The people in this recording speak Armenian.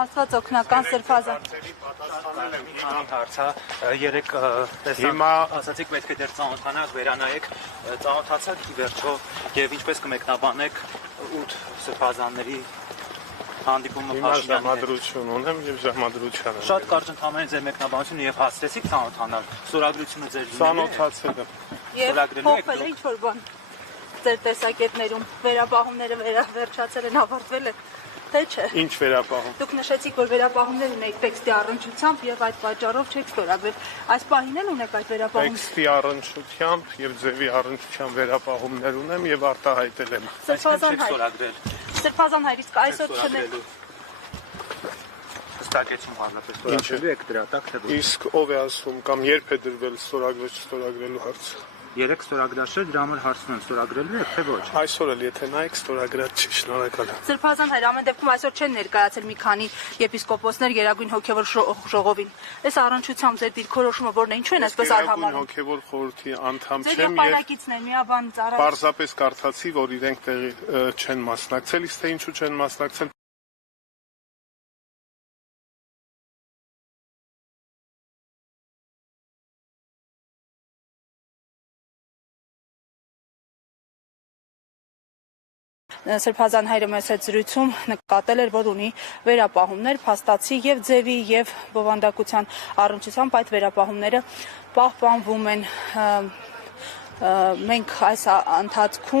Աստված օգնական Սրբազան։ Հարցա երեք ասացիք պետք է դեռ ծանոթանաք, վերանայեք, ծանոթացաք ի վերջո եւ ինչպես կմեկնաբանեք 8 սրբազանների հանդիպումը Փաշինյանի հետ։ Ժամադրություն ունեմ եւ ժամադրության եմ։ Շատ կարճ ընդհանրեն ձեր մեկնաբանությունը եւ հասցրեցիք ծանոթանալ։ Ստորագրությունը ձեր ծանոթացել եմ։ Եվ փոխվել է ինչ-որ բան ձեր տեսակետներում, վերապահումները վերջացել են, ավարտվել են, թե չէ։ Ինչ վերապահում։ Դուք նշեցիք, որ վերապահումներ ունեք տեքստի առնչությամբ եւ այդ պատճառով չեք ստորագրել։ Այս պահին էլ ունեք այդ վերապահում։ Տեքստի առնչությամբ եւ ձևի առնչությամբ վերապահումներ ունեմ եւ արտահայտել եմ։ Սրբազան հայր, իսկ այսօր չնեք։ Հստակեցում հանրապես ստորագրելու եք դրա տակ թե ոչ։ Իսկ ով է ասում կամ երբ է դրվել ստորագրելու հարցը։ 3 ստորագրաշրջան դրա համար հարցնում եմ ստորագրելու եք թե ոչ։ Այսօր էլ եթե նայեք ստորագրած չի, շնորհակալ եմ։ Սրբազան հայր, ամեն դեպքում այսօր չեն ներկայացել մի քանի եպիսկոպոսներ Գերագույն հոգևոր ժողովին։ Այս առնչությամբ ձեր դիրքորոշումը որն է, ինչու են այսպես արհամարում։ Հոգևոր խորհրդի անդամ Ձեր չեմ եղբայրակիցն է, միաբան ծառայ։ Պարզապես կարծացի, որ իրենք տեղի չեն մասնակցել, իսկ թե ինչու չեն մասնակցել Սրբազան հայրը մեծ հետ զրույցում նկատել էր, որ ունի վերապահումներ, փաստացի եւ ձևի եւ բովանդակության առնչությամբ այդ վերապահումները պահպանվում են։ Մենք այս ընթացքում